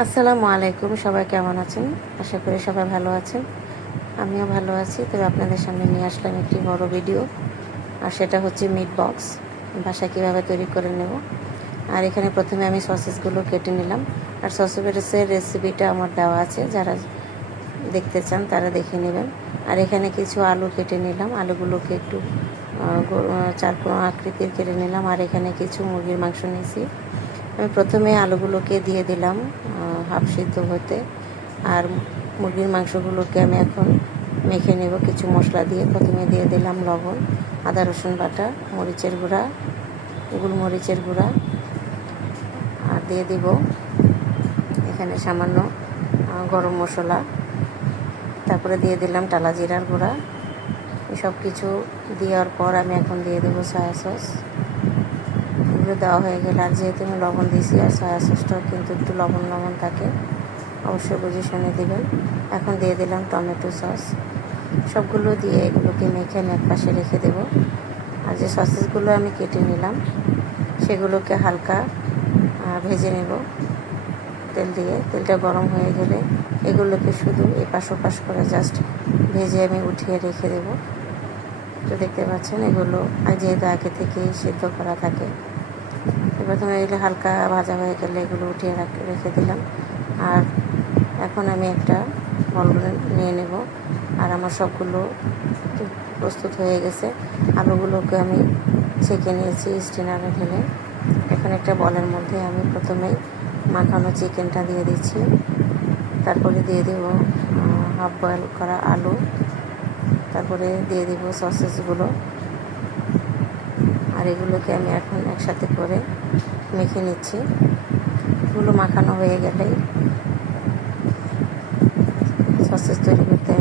আসসালামু আলাইকুম, সবাই কেমন আছেন? আশা করি সবাই ভালো আছেন। আমিও ভালো আছি। তবে আপনাদের সামনে নিয়ে আসলাম একটি বড় ভিডিও, আর সেটা হচ্ছে মিট বক্স বাসায় কীভাবে তৈরি করে নেব। আর এখানে প্রথমে আমি সসেসগুলো কেটে নিলাম, আর সসেসের রেসিপিটা আমার দেওয়া আছে, যারা দেখতে চান তারা দেখে নেবেন। আর এখানে কিছু আলু কেটে নিলাম, আলুগুলোকে একটু চারকোনা আকৃতির কেটে নিলাম। আর এখানে কিছু মুরগির মাংস নিয়েছি। আমি প্রথমে আলুগুলোকে দিয়ে দিলাম হাফ সিদ্ধ হতে, আর মুরগির মাংসগুলোকে আমি এখন মেখে নেব কিছু মশলা দিয়ে। প্রথমে দিয়ে দিলাম লবণ, আদা রসুন বাটা, মরিচের গুঁড়া, গোলমরিচের গুঁড়া, আর দিয়ে দিব এখানে সামান্য গরম মশলা। তারপরে দিয়ে দিলাম টালা জিরার গুঁড়া। এসব কিছু দেওয়ার পর আমি এখন দিয়ে দেবো সয়া সস। এগুলো দেওয়া হয়ে গেলে, আর যেহেতু আমি লবণ দিয়েছি, আর সয়া সসটাও কিন্তু একটু লবণ লবণ থাকে, অবশ্যই বুঝে শুনে দেবেন। এখন দিয়ে দিলাম টমেটো সস। সবগুলো দিয়ে এগুলোকে মেখে আমি এক পাশে রেখে দেব। আর যে সসেসগুলো আমি কেটে নিলাম সেগুলোকে হালকা ভেজে নেব তেল দিয়ে। তেলটা গরম হয়ে গেলে এগুলোকে শুধু এপাশ ওপাশ করে জাস্ট ভেজে আমি উঠিয়ে রেখে দেব। তো দেখতে পাচ্ছেন এগুলো যেহেতু আগে থেকেই সিদ্ধ করা থাকে। প্রথমে এগুলো হালকা ভাজা হয়ে গেলে এগুলো উঠিয়ে রেখে দিলাম। আর এখন আমি একটা বল নিয়ে নেব। আর আমার সবগুলো প্রস্তুত হয়ে গেছে। আলুগুলোকে আমি ছেঁকে নিয়েছি স্টিনারে ঢেলে। এখন একটা বলের মধ্যে আমি প্রথমেই মাখানো চিকেনটা দিয়ে দিচ্ছি। তারপরে দিয়ে দেব হাফ বয়েল করা আলু। তারপরে দিয়ে দেব সসেসগুলো। আর এগুলোকে আমি এখন একসাথে করে মেখে নিচ্ছি। এগুলো মাখানো হয়ে গেলেই সসেস তৈরি করতে,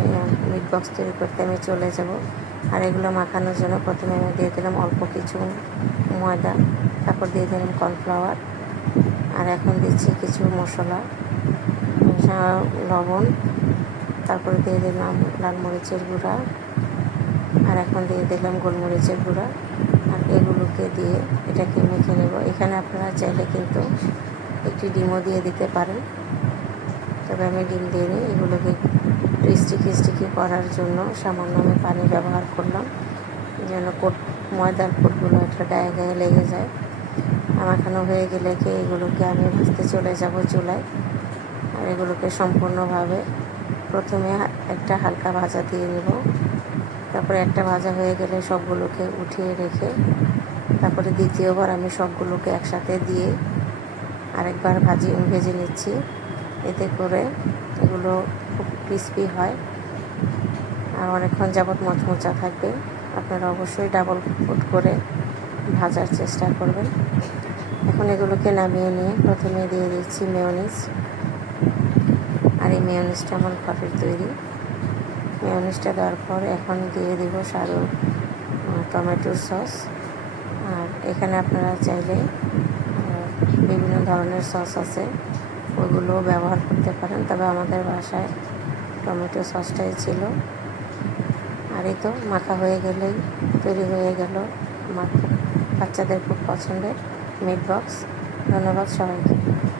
মিট বক্স তৈরি করতে আমি চলে যাব। আর এগুলো মাখানোর জন্য প্রথমে আমি দিয়ে দিলাম অল্প কিছু ময়দা, তারপর দিয়ে দিলাম কর্নফ্লাওয়ার, আর এখন দিচ্ছি কিছু মশলা, লবণ, তারপরে দিয়ে দিলাম লাল মরিচের গুঁড়া, আর এখন দিয়ে দিলাম গোলমরিচের গুঁড়া। আর এগুলোকে দিয়ে এটাকে মেখে নেব। এখানে আপনারা চাইলে কিন্তু একটি ডিমও দিয়ে দিতে পারেন, তবে আমি ডিম দিয়ে নিই। এগুলোকে একটু স্টিকি করার জন্য সামান্য আমি পানি ব্যবহার করলাম, যেন ময়দার কোটগুলো একটা গায়ে গায়ে লেগে যায়। মাখানো হয়ে গেলে এগুলোকে আমি ভাজতে চলে যাব চুলায়। আর এগুলোকে সম্পূর্ণভাবে প্রথমে একটা হালকা ভাজা দিয়ে নেব। তারপরে একটা ভাজা হয়ে গেলে সবগুলোকে উঠিয়ে রেখে তারপরে দ্বিতীয়বার আমি সবগুলোকে একসাথে দিয়ে আরেকবার ভেজে নিচ্ছি। এতে করে এগুলো খুব ক্রিস্পি হয় আর অনেকক্ষণ যাবত মচমচা থাকবে। আপনারা অবশ্যই ডাবল কোট করে ভাজার চেষ্টা করবেন। এখন এগুলোকে নামিয়ে নিয়ে প্রথমে দিয়ে দিচ্ছি মেয়োনিজ। আর এই মেয়োনিজটা আমার ঘরের তৈরি। মেয়োনিজটা দেওয়ার পর এখন দিয়ে দিব টমেটোর সস। আর এখানে আপনারা চাইলে বিভিন্ন ধরনের সস আছে, ওইগুলোও ব্যবহার করতে পারেন, তবে আমাদের বাসায় টমেটো সসটাই ছিল। আর এই তো মাখা হয়ে গেলেই তৈরি হয়ে গেল আমার বাচ্চাদের খুব পছন্দের মিট বক্স। ধন্যবাদ সবাইকে।